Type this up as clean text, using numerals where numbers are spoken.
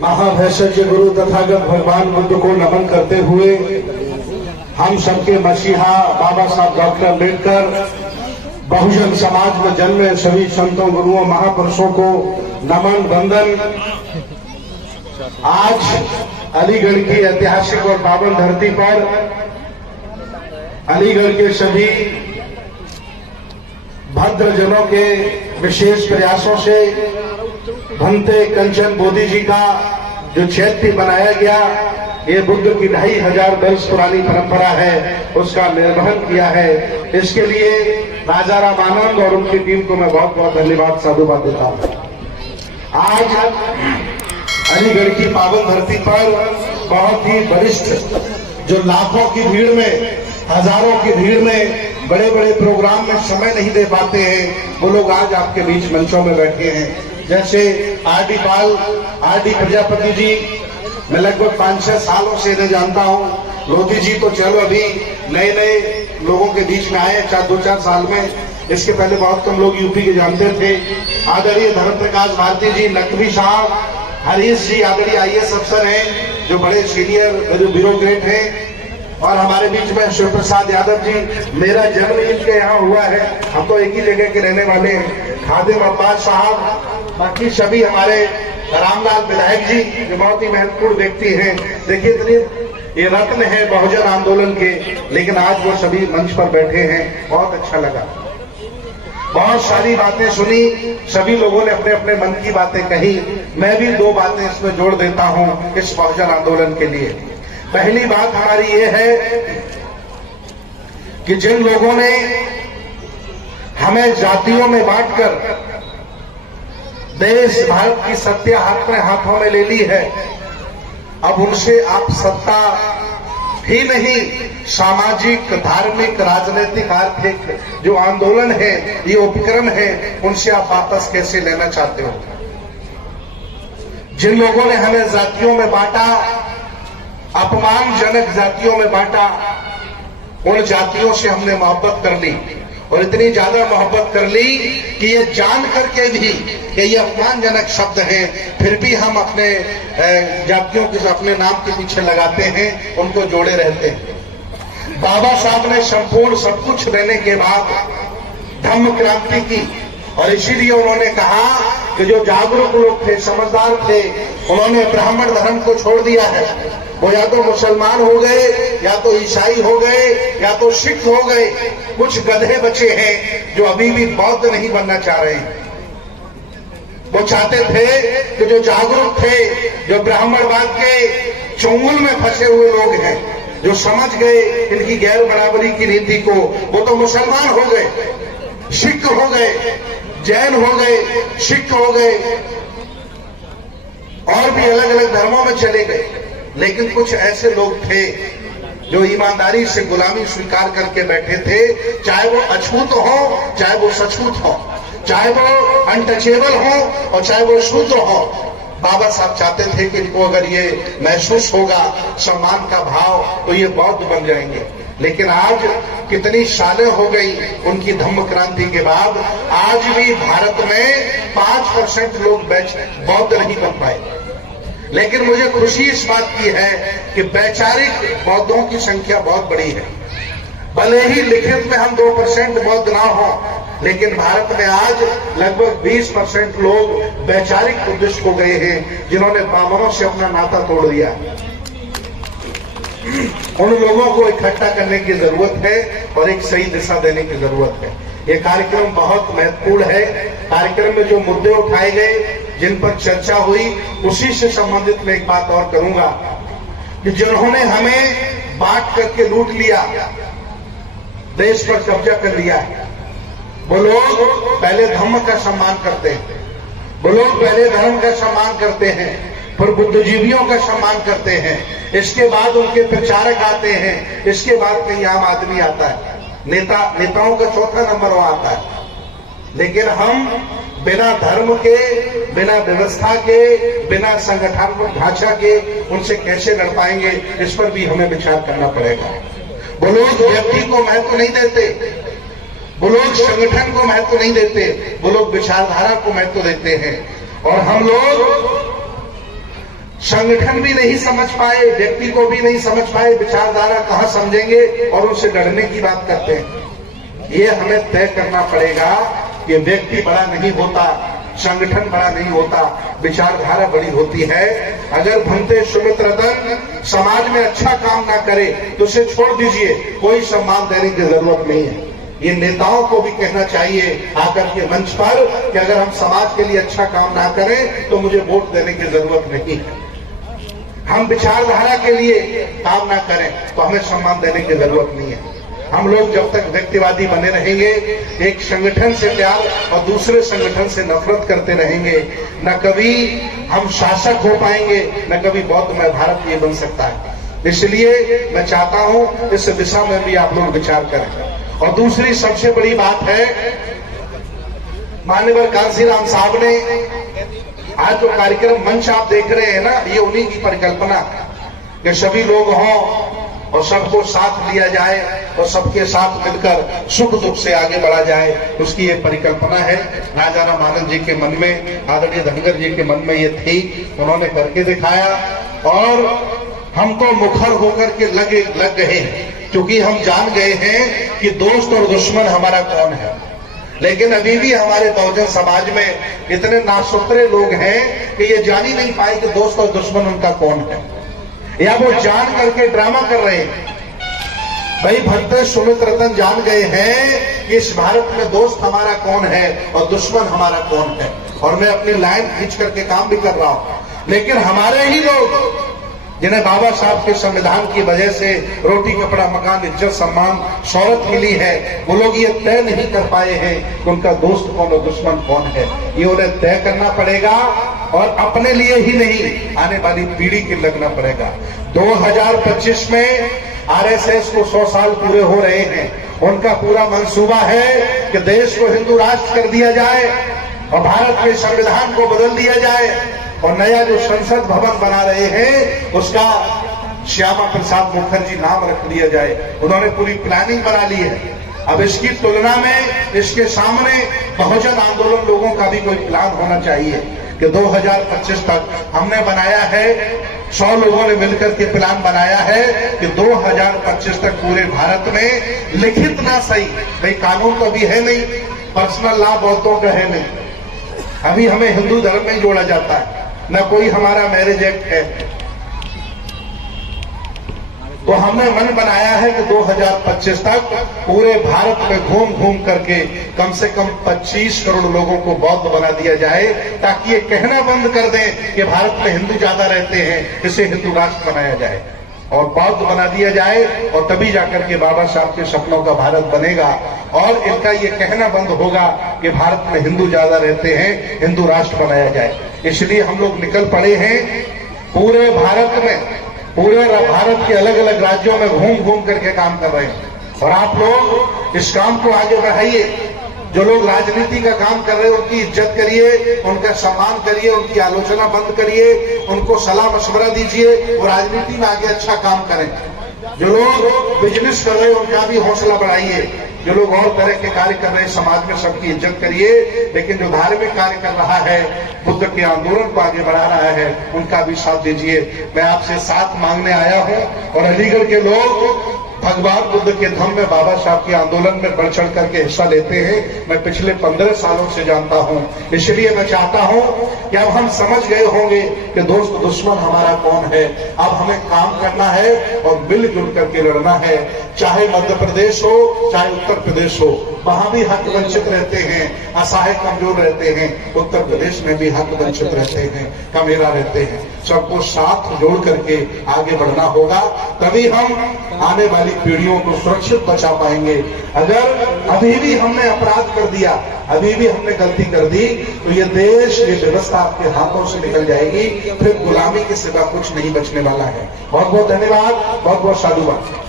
महाभैषज गुरु तथागत भगवान बुद्ध को नमन करते हुए हम सबके मसीहा बाबा साहब डॉक्टर अम्बेडकर बहुजन समाज में जन्मे सभी संतों गुरुओं महापुरुषों को नमन वंदन। आज अलीगढ़ की ऐतिहासिक और पावन धरती पर अलीगढ़ के सभी भद्रजनों के विशेष प्रयासों से भंते कंचन बोधि जी का जो चैत्य बनाया गया, ये बुद्ध की 2500 वर्ष पुरानी परंपरा है, उसका निर्वहन किया है। इसके लिए राजा राम आनंद और उनकी टीम को मैं बहुत बहुत धन्यवाद साधुवाद देता हूं। आज अलीगढ़ की पावन धरती पर बहुत ही वरिष्ठ जो लाखों की भीड़ में, हजारों की भीड़ में बड़े बड़े प्रोग्राम में समय नहीं दे पाते हैं, वो लोग आज आपके बीच मंचों में बैठे हैं। जैसे आरडी पाल, आरडी प्रजापति जी, मैं लगभग 5-6 सालों से इन्हें जानता हूँ। लोधी जी तो चलो अभी नए नए लोगों के बीच में आए 2-4 साल में, इसके पहले बहुत कम लोग यूपी के जानते थे। आदरणीय धर्म प्रकाश भारती जी, नकवी साहब, हरीश जी आदरणीय IAS अफसर हैं जो बड़े सीनियर ब्यूरोक्रेट हैं, और हमारे बीच में शिव प्रसाद यादव जी, मेरा जन्म इनके यहाँ हुआ है, हम तो एक ही जगह के रहने वाले हैं। खादिम अब्बास साहब, बाकी सभी हमारे रामलाल विधायक जी जो बहुत ही महत्वपूर्ण व्यक्ति हैं। देखिए इतनी ये रत्न है बहुजन आंदोलन के, लेकिन आज वो सभी मंच पर बैठे हैं। बहुत अच्छा लगा, बहुत सारी बातें सुनी, सभी लोगों ने अपने अपने मन की बातें कही। मैं भी 2 बातें इसमें जोड़ देता हूं इस बहुजन आंदोलन के लिए। पहली बात हमारी ये है कि जिन लोगों ने हमें जातियों में बांटकर देश भारत की सत्ता अपने हाथों में ले ली है, अब उनसे आप सत्ता ही नहीं, सामाजिक, धार्मिक, राजनीतिक, आर्थिक जो आंदोलन है, ये उपक्रम है, उनसे आप वापस कैसे लेना चाहते हो। जिन लोगों ने हमें जातियों में बांटा, अपमानजनक जातियों में बांटा, उन जातियों से हमने मोहब्बत कर ली, और इतनी ज्यादा मोहब्बत कर ली कि ये जान करके भी कि ये अपमानजनक शब्द हैं, फिर भी हम अपने जातियों के अपने नाम के पीछे लगाते हैं, उनको जोड़े रहते हैं। बाबा साहब ने संपूर्ण सब कुछ देने के बाद धम्म क्रांति की, और इसीलिए उन्होंने कहा कि जो जागरूक लोग थे, समझदार थे, उन्होंने ब्राह्मण धर्म को छोड़ दिया है। वो या तो मुसलमान हो गए, या तो ईसाई हो गए, या तो सिख हो गए। कुछ गधे बचे हैं जो अभी भी बौद्ध नहीं बनना चाह रहे हैं। वो चाहते थे कि जो जागरूक थे, जो ब्राह्मणवाद के चुंगल में फंसे हुए लोग हैं, जो समझ गए इनकी गैर बराबरी की नीति को, वो तो मुसलमान हो गए, सिख हो गए, जैन हो गए, सिख हो गए, और भी अलग अलग धर्मों में चले गए। लेकिन कुछ ऐसे लोग थे जो ईमानदारी से गुलामी स्वीकार करके बैठे थे, चाहे वो अछूत हो, चाहे वो सछूत हो, चाहे वो अनटचेबल हो, और चाहे वो शूद्र हो। बाबा साहब चाहते थे कि इनको अगर ये महसूस होगा सम्मान का भाव, तो ये बौद्ध बन जाएंगे। लेकिन आज कितनी सालें हो गई उनकी धम्म क्रांति के बाद, आज भी भारत में 5% लोग बौद्ध नहीं बन पाए। लेकिन मुझे खुशी इस बात की है कि वैचारिक बौद्धों की संख्या बहुत बड़ी है। भले ही लिखित में हम 2% बौद्ध ना हो, लेकिन भारत में आज लगभग 20% लोग वैचारिक बुद्धिस्ट हो गए हैं, जिन्होंने बाबरों से अपना नाता तोड़ दिया। उन लोगों को इकट्ठा करने की जरूरत है और एक सही दिशा देने की जरूरत है। ये कार्यक्रम बहुत महत्वपूर्ण है। कार्यक्रम में जो मुद्दे उठाए गए, जिन पर चर्चा हुई, उसी से संबंधित मैं एक बात और करूंगा कि जिन्होंने हमें बांट करके लूट लिया, देश पर कब्जा कर लिया है, वो लोग पहले धर्म का सम्मान करते हैं, वो लोग पहले धर्म का सम्मान करते हैं, फिर बुद्धिजीवियों का सम्मान करते हैं, इसके बाद उनके प्रचारक आते हैं, इसके बाद कहीं आम आदमी आता है, नेताओं का चौथा नंबर वहां आता है। लेकिन हम बिना धर्म के, बिना व्यवस्था के, बिना संगठनात्मक ढांचा के उनसे कैसे लड़ पाएंगे, इस पर भी हमें विचार करना पड़ेगा। वो लोग व्यक्ति को महत्व नहीं देते, वो लोग संगठन को महत्व नहीं देते, वो लोग विचारधारा को महत्व देते हैं। और हम लोग संगठन भी नहीं समझ पाए, व्यक्ति को भी नहीं समझ पाए, विचारधारा कहां समझेंगे और उनसे लड़ने की बात करते हैं। ये हमें तय करना पड़ेगा कि व्यक्ति बड़ा नहीं होता, संगठन बड़ा नहीं होता, विचारधारा बड़ी होती है। अगर भंते सुमित रतन समाज में अच्छा काम ना करे तो उसे छोड़ दीजिए, कोई सम्मान देने की जरूरत नहीं है। ये नेताओं को भी कहना चाहिए आकर के मंच पर कि अगर हम समाज के लिए अच्छा काम ना करें तो मुझे वोट देने की जरूरत नहीं है। हम विचारधारा के लिए काम ना करें तो हमें सम्मान देने की जरूरत नहीं है। हम लोग जब तक व्यक्तिवादी बने रहेंगे, एक संगठन से प्यार और दूसरे संगठन से नफरत करते रहेंगे, न कभी हम शासक हो पाएंगे, न कभी बौद्धमय भारत ये बन सकता है। इसलिए मैं चाहता हूं इस दिशा में भी आप लोग विचार करें। और दूसरी सबसे बड़ी बात है, माननीय कांसीराम साहब ने आज जो कार्यक्रम मंच आप देख रहे हैं ना, ये उन्हीं की परिकल्पना कि सभी लोग हों और सबको साथ लिया जाए और सबके साथ मिलकर सुख दुख से आगे बढ़ा जाए, उसकी ये परिकल्पना है। राजा राम आनंद जी के मन में, आदरणीय धनगर जी के मन में ये थी, उन्होंने करके दिखाया और हम तो मुखर होकर के लग गए, क्योंकि हम जान गए हैं कि दोस्त और दुश्मन हमारा कौन है। लेकिन अभी भी हमारे बहुजन समाज में इतने नासुतरे लोग हैं कि ये जान ही नहीं पाए कि दोस्त और दुश्मन उनका कौन है, या वो जान करके ड्रामा कर रहे हैं। भाई भंते सुमित रतन जान गए हैं कि इस भारत में दोस्त हमारा कौन है और दुश्मन हमारा कौन है, और मैं अपनी लाइन खींच करके काम भी कर रहा हूं। लेकिन हमारे ही लोग जिन्हें बाबा साहब के संविधान की वजह से रोटी कपड़ा मकान इज्जत सम्मान शौहरत मिली है, वो लोग ये तय नहीं कर पाए हैं कि उनका दोस्त कौन और दुश्मन कौन है। ये उन्हें तय करना पड़ेगा और अपने लिए ही नहीं, आने वाली पीढ़ी के लगना पड़ेगा। 2025 में आरएसएस को 100 साल पूरे हो रहे हैं। उनका पूरा मंसूबा है कि देश को हिंदू राष्ट्र कर दिया जाए और भारत के संविधान को बदल दिया जाए, और नया जो संसद भवन बना रहे हैं उसका श्यामा प्रसाद मुखर्जी नाम रख दिया जाए। उन्होंने पूरी प्लानिंग बना ली है। अब इसकी तुलना में इसके सामने बहुजन आंदोलन लोगों का भी कोई प्लान होना चाहिए कि 2025 तक हमने बनाया है, 100 लोगों ने मिलकर के प्लान बनाया है कि 2025 तक पूरे भारत में लिखित ना सही, भाई कानून तो अभी है नहीं, पर्सनल लॉ बहुतों का है नहीं, अभी हमें हिंदू धर्म में जोड़ा जाता है, न कोई हमारा मैरिज एक्ट है। तो हमने मन बनाया है कि 2025 तक पूरे भारत में घूम घूम करके कम से कम 25 करोड़ लोगों को बौद्ध बना दिया जाए, ताकि ये कहना बंद कर दें कि भारत में हिंदू ज्यादा रहते हैं, इसे हिंदू राष्ट्र बनाया जाए और बौद्ध बना दिया जाए, और तभी जाकर के बाबा साहब के सपनों का भारत बनेगा। और इनका ये कहना बंद होगा कि भारत में हिंदू ज्यादा रहते हैं, हिंदू राष्ट्र बनाया जाए। इसलिए हम लोग निकल पड़े हैं पूरे भारत में, पूरे भारत के अलग अलग राज्यों में घूम घूम करके काम कर रहे हैं। और आप लोग इस काम को आगे बढ़ाइए। जो लोग राजनीति का काम कर रहे हैं उनकी इज्जत करिए, उनका सम्मान करिए, उनकी आलोचना बंद करिए, उनको सलाह मशवरा दीजिए, वो राजनीति में आगे अच्छा काम करें। जो लोग बिजनेस कर रहे हैं उनका भी हौसला बढ़ाइए। जो लोग और तरह के कार्य कर रहे हैं समाज में सबकी इज्जत करिए, लेकिन जो धार्मिक कार्य कर रहा है, बुद्ध के आंदोलन को आगे बढ़ा रहा है, उनका भी साथ दीजिए। मैं आपसे साथ मांगने आया हूं, और अलीगढ़ के लोग भगवान बुद्ध के धम्म में बाबा साहब के आंदोलन में बढ़ चढ़ करके हिस्सा लेते हैं। मैं पिछले 15 सालों से जानता हूं, इसलिए मैं चाहता हूं कि अब हम समझ गए होंगे कि दोस्त दुश्मन हमारा कौन है। अब हमें काम करना है और मिलजुल करके लड़ना है। चाहे मध्य प्रदेश हो, चाहे उत्तर प्रदेश हो, वहां भी हक वंचित रहते हैं, असहाय कमजोर रहते हैं। उत्तर प्रदेश में भी हक वंचित रहते हैं, कमेरा रहते हैं। सबको साथ जोड़ करके आगे बढ़ना होगा, तभी हम आने वाली पीढ़ियों को सुरक्षित बचा पाएंगे। अगर अभी भी हमने अपराध कर दिया, अभी भी हमने गलती कर दी, तो ये देश, ये व्यवस्था आपके हाथों से निकल जाएगी, फिर गुलामी के सिवा कुछ नहीं बचने वाला है। बहुत बहुत धन्यवाद, बहुत बहुत साधुवाद।